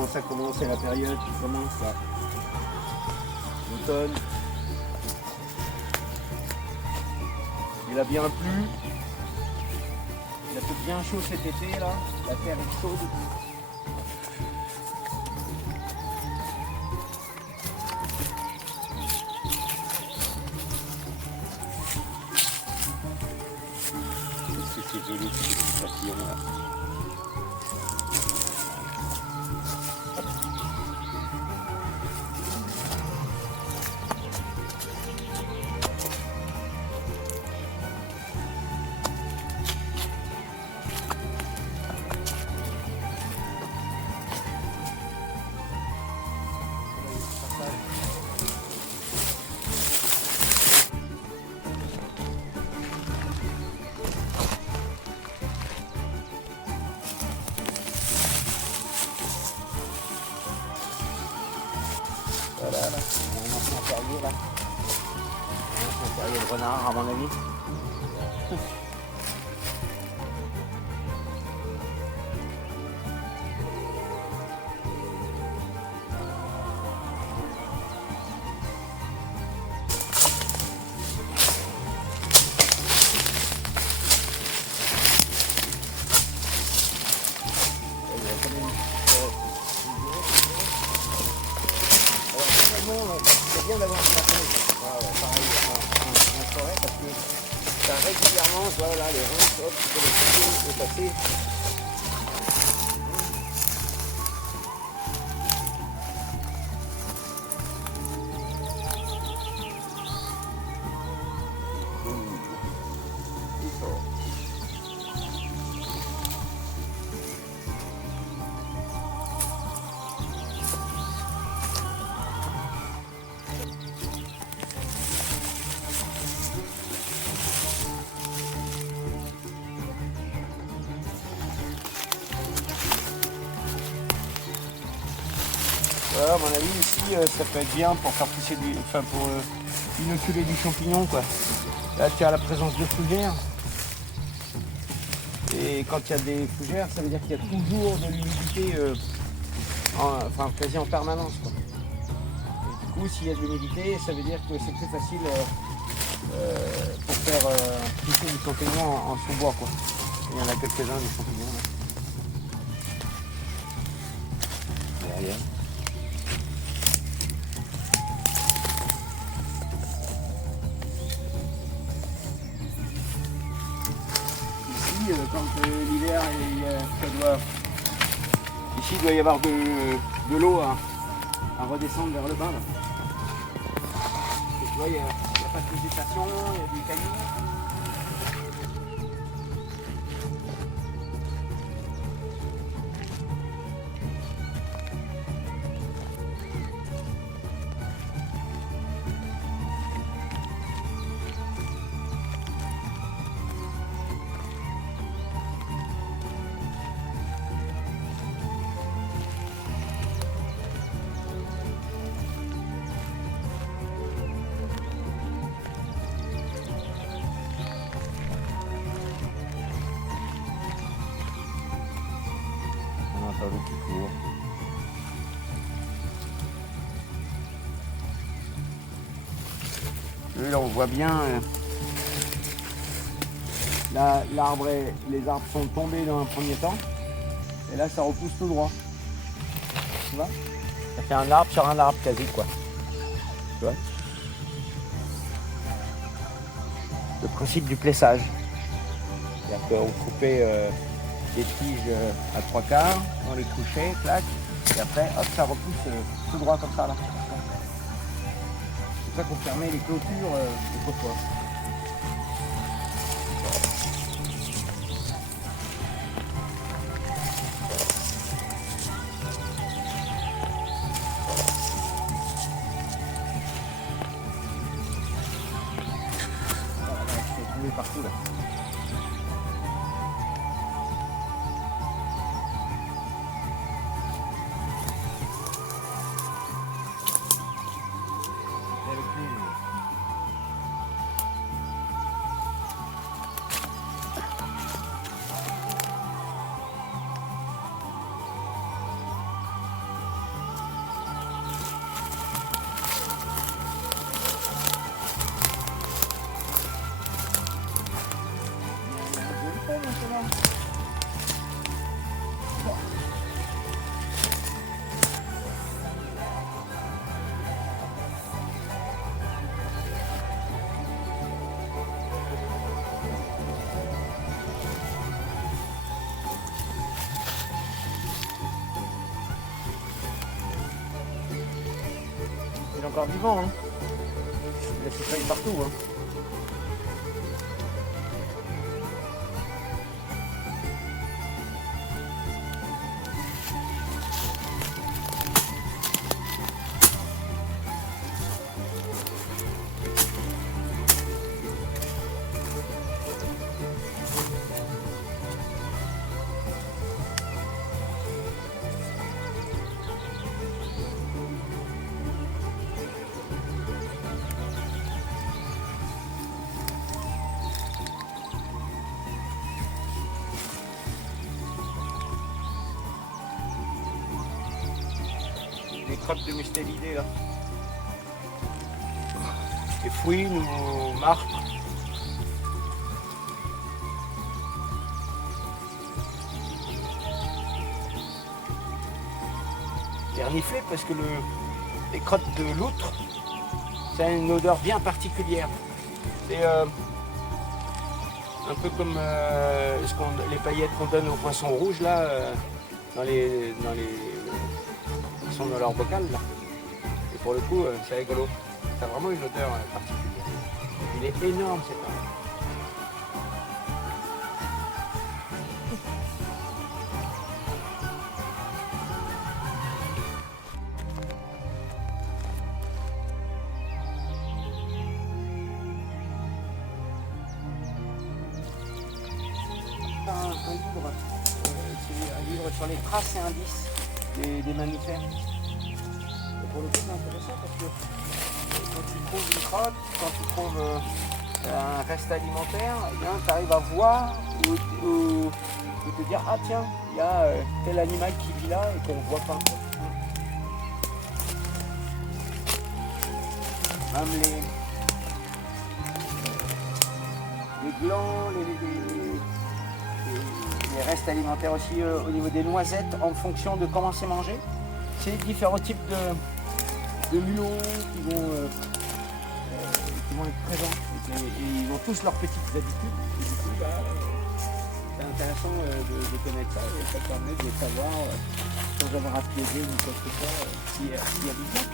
Maintenant ça commence, c'est la période qui commence là. L'automne. Il a bien plu. Il a fait bien chaud cet été là. La terre est chaude. C'est joli ce papillon là. Voilà, là, on a un ancien terrier là. Un ancien terrier de renard à mon avis. C'est bien d'avoir un bateau, pareil, en forêt, parce que ça régulièrement, voilà, les ronces, hop, tu peux les couper et passer. Voilà, à mon avis ici ça peut être bien pour faire pousser du. Enfin pour inoculer du champignon quoi. Là tu as la présence de fougères. Et quand il y a des fougères, ça veut dire qu'il y a toujours de l'humidité enfin quasi en permanence quoi. Et du coup s'il y a de l'humidité, ça veut dire que c'est plus facile pour faire pousser du champignon en sous-bois quoi. Il y en a quelques-uns des champignons là. Derrière. Quand l'hiver, ici il doit y avoir de l'eau à redescendre vers le bas. Là. Et tu vois, il n'y a pas de végétation, il y a des cailloux. L'eau qui court. Et là on voit bien l'arbre les arbres sont tombés dans un premier temps et là ça repousse tout droit. Tu vois? Ça fait un arbre sur un arbre quasi quoi. Tu vois? Le principe du plessage. C'est-à-dire qu'on coupait des tiges à 3/4, on les couchait, clac, et après hop ça repousse tout droit comme ça là. C'est ça qu'on fermait les clôtures autrefois. C'est tombé partout là. Il est encore vivant, hein. Il a ses feuilles partout, hein. Les crottes de mustélidés là. Les fouines ou martres. Les reniflés parce que les crottes de loutre, ça a une odeur bien particulière. C'est un peu comme les paillettes qu'on donne aux poissons rouges là, dans les qui sont dans leur bocal là. Et pour le coup, c'est rigolo. Ça a vraiment une odeur particulière. Il est énorme cet arbre. Un livre, c'est un livre sur les traces et indices des mammifères. Et pour le coup, c'est intéressant parce que quand tu trouves une crotte, quand tu trouves un reste alimentaire, tu arrives à voir ou te dire ah tiens, il y a tel animal qui vit là et qu'on ne voit pas. Même les glands, les restes alimentaires aussi au niveau des noisettes en fonction de comment c'est mangé. C'est différents types de mulots qui vont être présents et ils ont tous leurs petites habitudes et du coup c'est intéressant de connaître ça et ça permet de savoir sans avoir à piéger ou quoi que ce soit s'il y a des bien.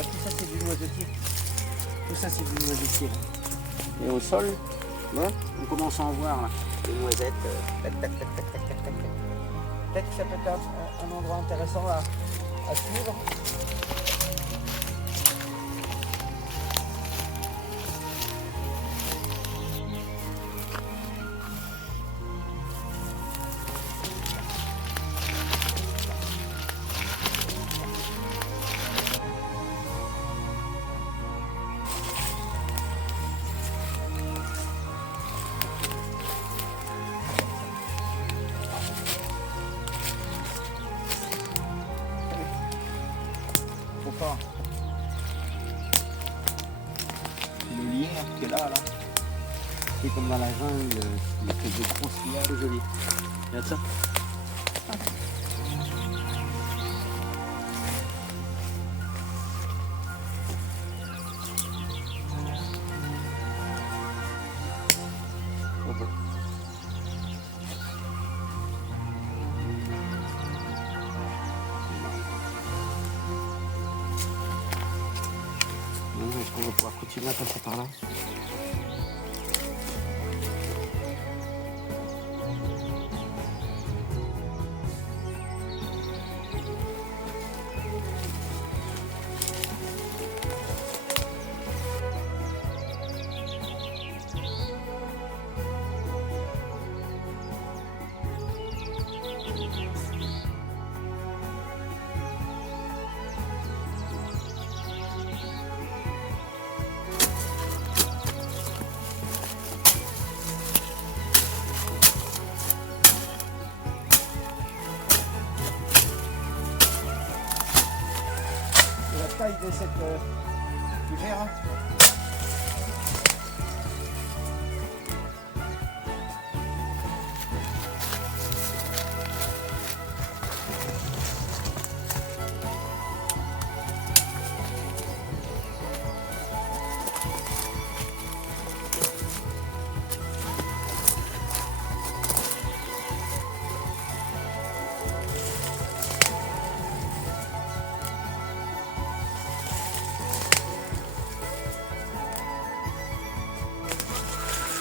Tout ça c'est du noisetier. Tout ça c'est du noisetier. Et au sol, là, on commence à en voir là, les noisettes. Tac, tac, tac, tac, tac, tac, tac. Peut-être que ça peut être un endroit intéressant à suivre. Le lierre qui est là, c'est comme dans la jungle, il fait des gros cils jolis. Regarde ça. Est-ce qu'on va pouvoir continuer à passer par là? Taille de cette fougère.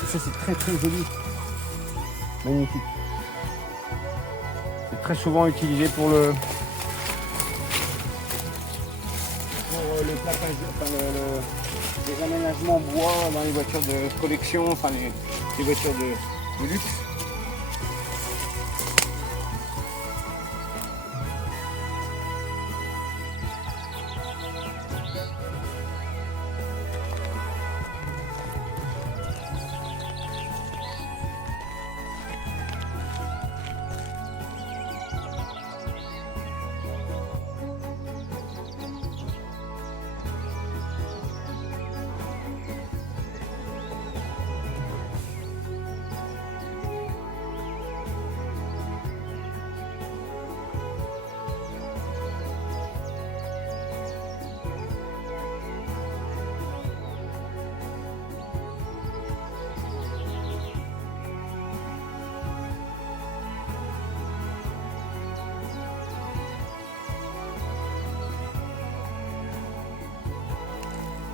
Ça c'est très très joli. Magnifique. C'est très souvent utilisé pour le placage, les aménagements bois dans les voitures de collection, enfin les voitures de luxe.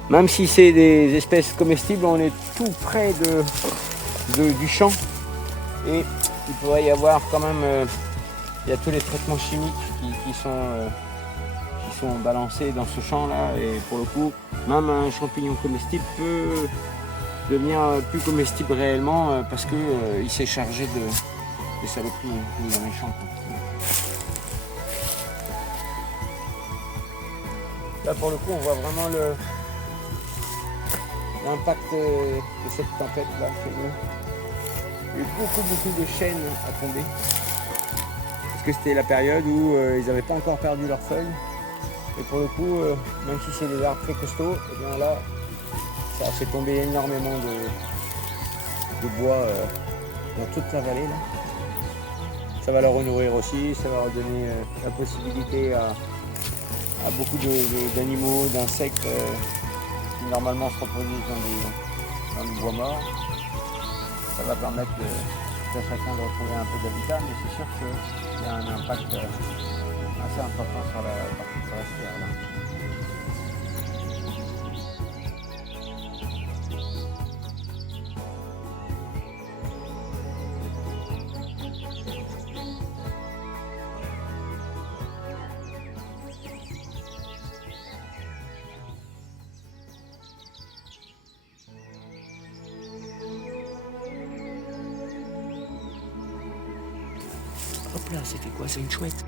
Même si c'est des espèces comestibles, on est tout près du champ et il pourrait y avoir quand même, il y a tous les traitements chimiques qui sont balancés dans ce champ là, et pour le coup, même un champignon comestible peut devenir plus comestible réellement parce que il s'est chargé de saloperies dans les champs. Là pour le coup, on voit vraiment l'impact de cette tempête là chez nous. Il y a eu beaucoup de chênes à tomber. Parce que c'était la période où ils n'avaient pas encore perdu leurs feuilles. Et pour le coup, même si c'est des arbres très costauds, et bien là, ça a fait tomber énormément de bois dans toute la vallée là. Ça va leur renourrir aussi, ça va leur donner la possibilité à beaucoup d'animaux, d'insectes qui normalement se reproduisent dans le bois mort. Ça va permettre à chacun de retrouver un peu d'habitat, mais c'est sûr qu'il y a un impact assez important sur la partie forestière là. Hop là, c'était quoi? C'est une chouette.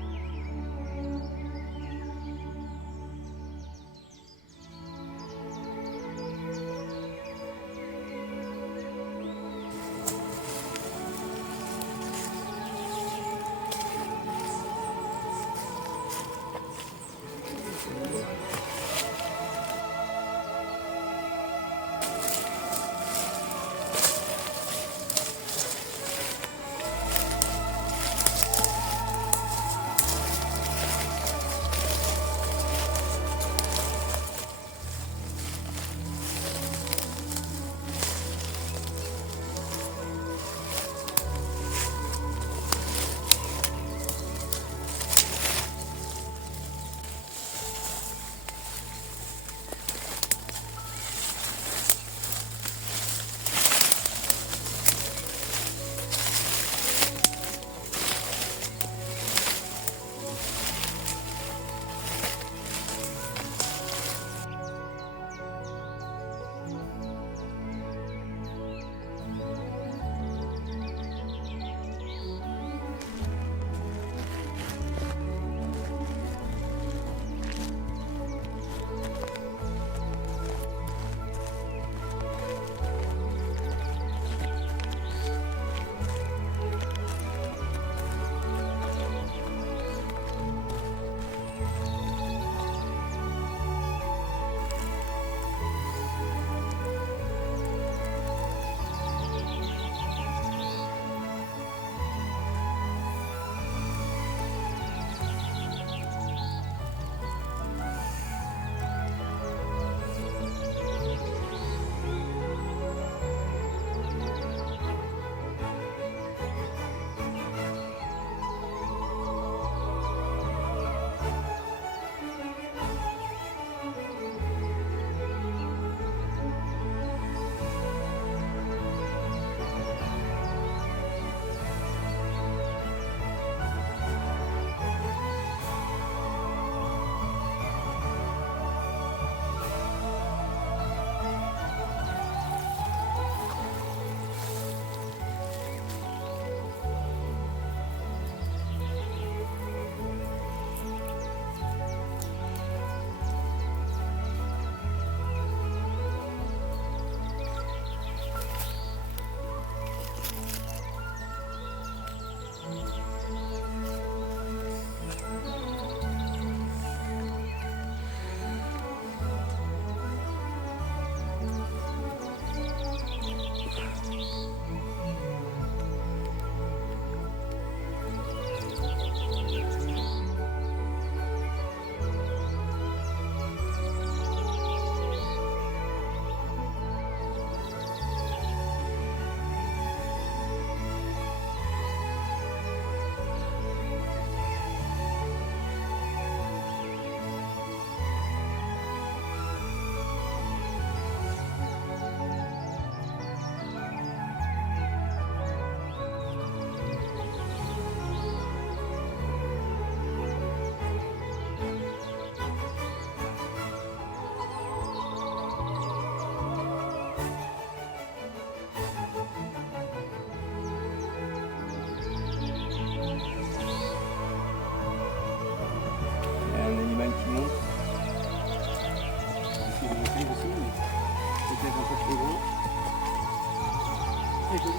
très joli.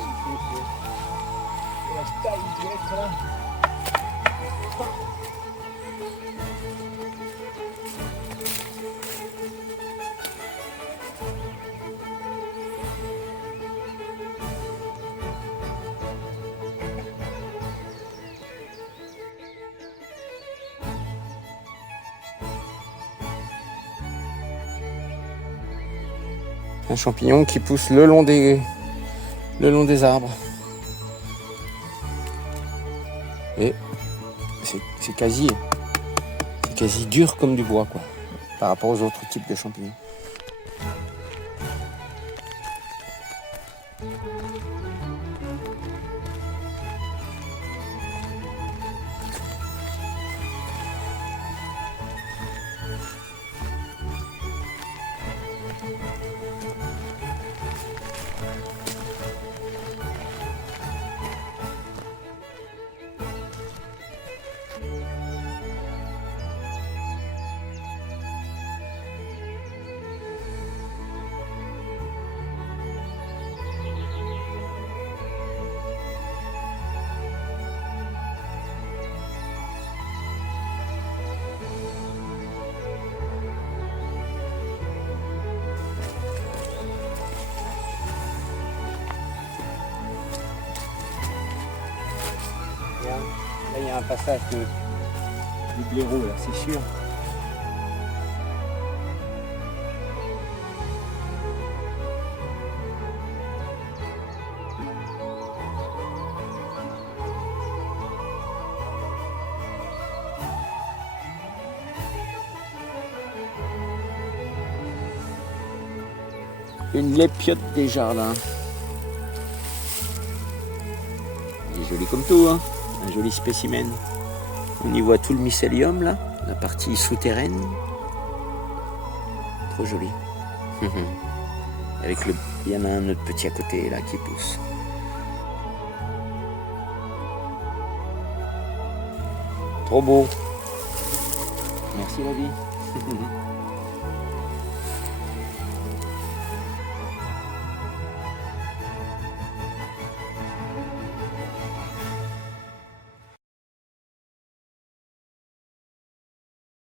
C'est la taille du être là. Un champignon qui pousse le long des arbres. Et c'est quasi dur comme du bois, quoi, par rapport aux autres types de champignons. Là, il y a un passage du blaireau, là, c'est sûr. Une lépiote des jardins. Il est joli comme tout, hein. Un joli spécimen. On y voit tout le mycélium là, la partie souterraine. Trop joli. Avec il y en a un autre petit à côté là qui pousse. Trop beau. Merci la vie.